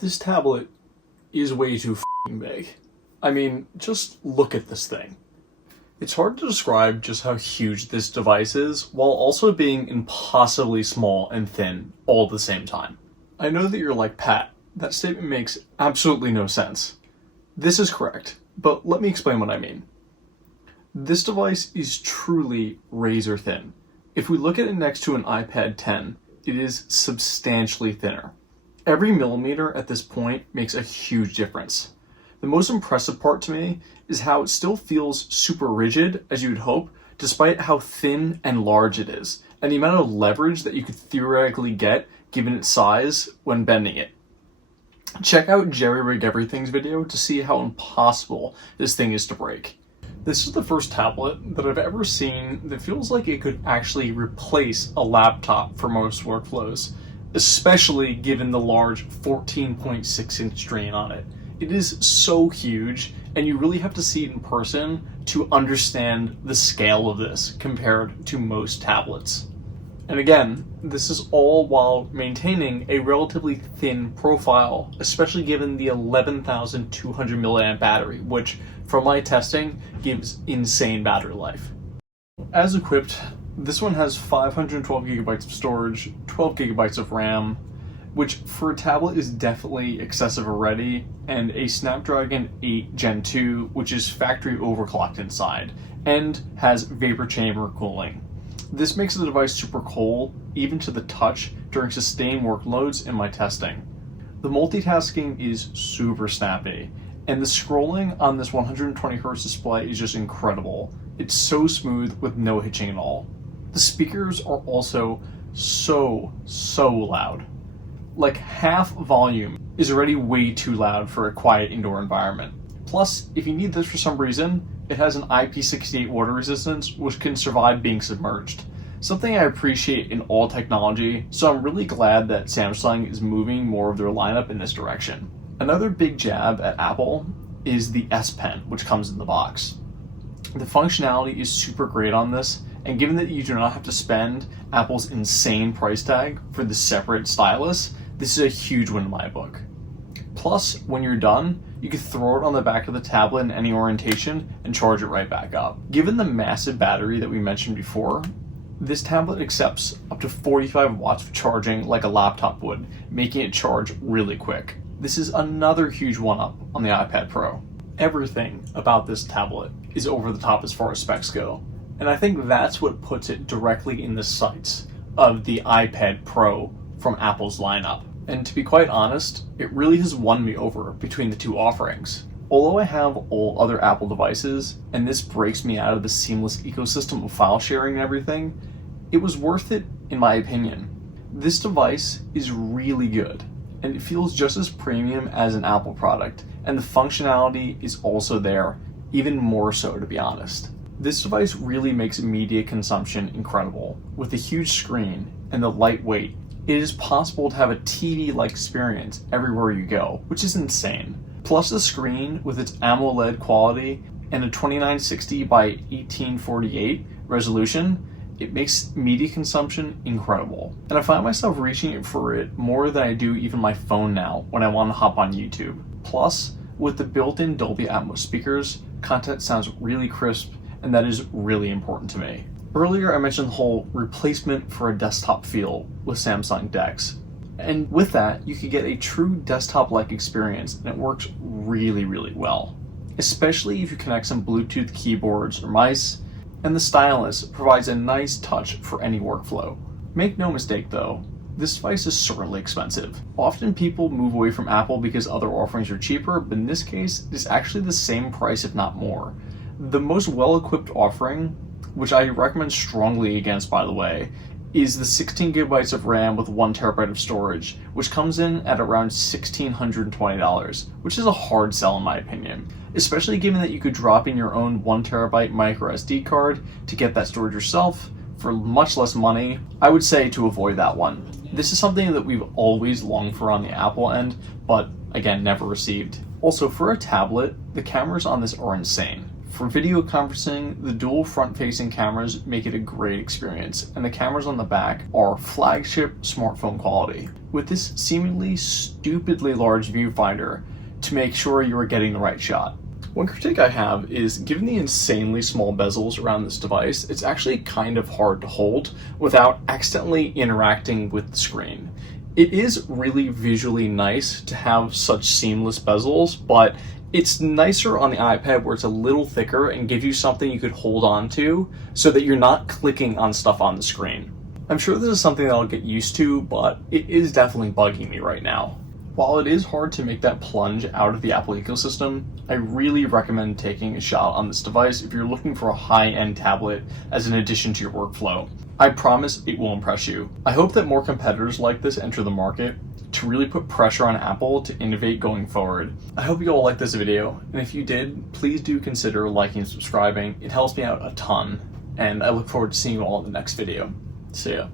This tablet is way too f***ing big. I mean, just look at this thing. It's hard to describe just how huge this device is, while also being impossibly small and thin all at the same time. I know that you're like, Pat, that statement makes absolutely no sense. This is correct, but let me explain what I mean. This device is truly razor thin. If we look at it next to an iPad 10, it is substantially thinner. Every millimeter at this point makes a huge difference. The most impressive part to me is how it still feels super rigid, as you would hope, despite how thin and large it is, and the amount of leverage that you could theoretically get given its size when bending it. Check out Jerry Rig Everything's video to see how impossible this thing is to break. This is the first tablet that I've ever seen that feels like it could actually replace a laptop for most workflows, especially given the large 14.6-inch screen on it. It is so huge, and you really have to see it in person to understand the scale of this compared to most tablets. And again, this is all while maintaining a relatively thin profile, especially given the 11,200 milliamp battery, which, from my testing, gives insane battery life. As equipped, this one has 512 gigabytes of storage, 12 gigabytes of RAM, which for a tablet is definitely excessive already, and a Snapdragon 8 Gen 2, which is factory overclocked inside, and has vapor chamber cooling. This makes the device super cool, even to the touch, during sustained workloads in my testing. The multitasking is super snappy, and the scrolling on this 120Hz display is just incredible. It's so smooth with no hitching at all. The speakers are also so loud. Like half volume is already way too loud for a quiet indoor environment. Plus, if you need this for some reason, it has an IP68 water resistance which can survive being submerged. Something I appreciate in all technology, so I'm really glad that Samsung is moving more of their lineup in this direction. Another big jab at Apple is the S Pen, which comes in the box. The functionality is super great on this, and given that you do not have to spend Apple's insane price tag for the separate stylus, this is a huge win in my book. Plus, when you're done, you can throw it on the back of the tablet in any orientation and charge it right back up. Given the massive battery that we mentioned before, this tablet accepts up to 45 watts of charging like a laptop would, making it charge really quick. This is another huge one-up on the iPad Pro. Everything about this tablet is over the top as far as specs go, and I think that's what puts it directly in the sights of the iPad Pro from Apple's lineup. And to be quite honest, it really has won me over between the two offerings. Although I have all other Apple devices, and this breaks me out of the seamless ecosystem of file sharing and everything, it was worth it in my opinion. This device is really good, and it feels just as premium as an Apple product, and the functionality is also there, even more so to be honest. This device really makes media consumption incredible. With the huge screen and the lightweight, it is possible to have a TV-like experience everywhere you go, which is insane. Plus the screen, with its AMOLED quality and a 2960 by 1848 resolution, it makes media consumption incredible. And I find myself reaching for it more than I do even my phone now when I want to hop on YouTube. Plus, with the built-in Dolby Atmos speakers, content sounds really crisp, and that is really important to me. Earlier I mentioned the whole replacement for a desktop feel with Samsung DeX. And with that, you could get a true desktop-like experience, and it works really well. Especially if you connect some Bluetooth keyboards or mice, and the stylus provides a nice touch for any workflow. Make no mistake though, this device is certainly expensive. Often people move away from Apple because other offerings are cheaper, but in this case, it's actually the same price if not more. The most well-equipped offering, which I recommend strongly against by the way, is the 16 gigabytes of RAM with 1 terabyte of storage, which comes in at around $1,620, which is a hard sell in my opinion, especially given that you could drop in your own 1 terabyte micro SD card to get that storage yourself for much less money. I would say to avoid that one. This is something that we've always longed for on the Apple end, but again, never received. Also, for a tablet, the cameras on this are insane. For video conferencing, the dual front-facing cameras make it a great experience, and the cameras on the back are flagship smartphone quality, with this seemingly stupidly large viewfinder to make sure you are getting the right shot. One critique I have is, given the insanely small bezels around this device, it's actually kind of hard to hold without accidentally interacting with the screen. It is really visually nice to have such seamless bezels, but it's nicer on the iPad where it's a little thicker and gives you something you could hold on to so that you're not clicking on stuff on the screen. I'm sure this is something that I'll get used to, but it is definitely bugging me right now. While it is hard to make that plunge out of the Apple ecosystem, I really recommend taking a shot on this device if you're looking for a high-end tablet as an addition to your workflow. I promise it will impress you. I hope that more competitors like this enter the market to really put pressure on Apple to innovate going forward. I hope you all liked this video, and if you did, please do consider liking and subscribing. It helps me out a ton, and I look forward to seeing you all in the next video. See ya.